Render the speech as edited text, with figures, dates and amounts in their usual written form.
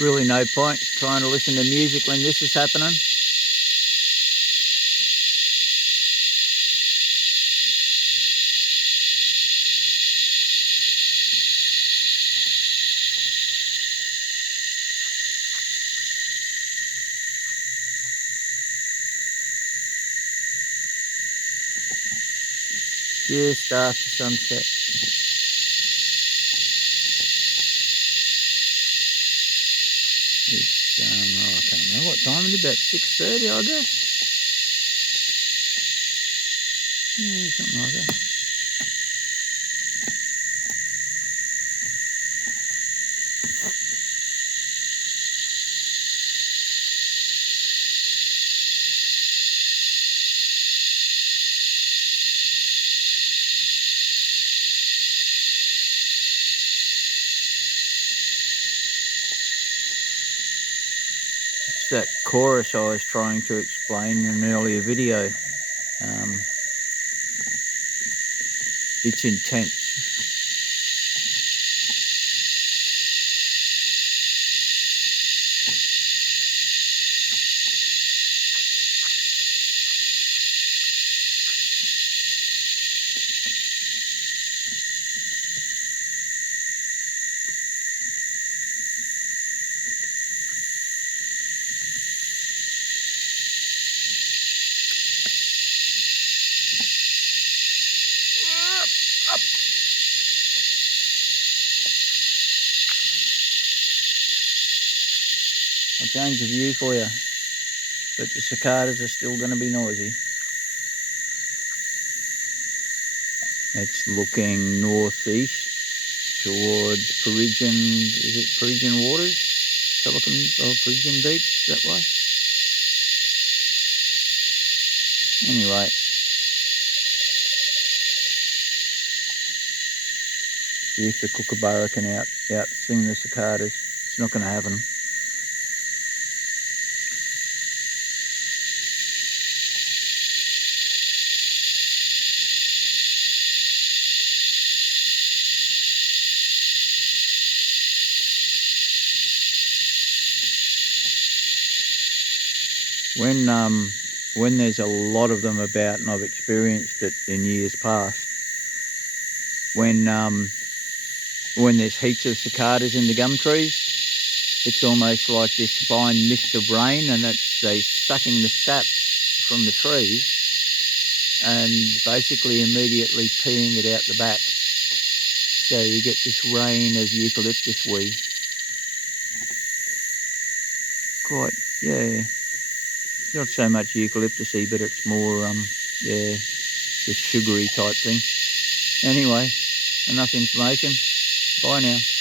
Really no point trying to listen to music when this is happening. Just after sunset. It's, I can't remember what time it is, about 6:30 I guess. Yeah, something like that. It's that chorus I was trying to explain in an earlier video. It's intense. I'll change the view for you, but the cicadas are still going to be noisy. It's looking northeast towards Peregian, is it Peregian Waters? Pelican, or Peregian Beach, that way? Anyway. See if the kookaburra can out sing the cicadas. It's not going to happen. When there's a lot of them about, and I've experienced it in years past, when there's heaps of cicadas in the gum trees, it's almost like this fine mist of rain, and they're sucking the sap from the trees and basically immediately peeing it out the back. So you get this rain of eucalyptus weed. Quite, yeah. Not so much eucalyptus-y, but it's more, yeah, just sugary type thing. Anyway, enough information. Bye now.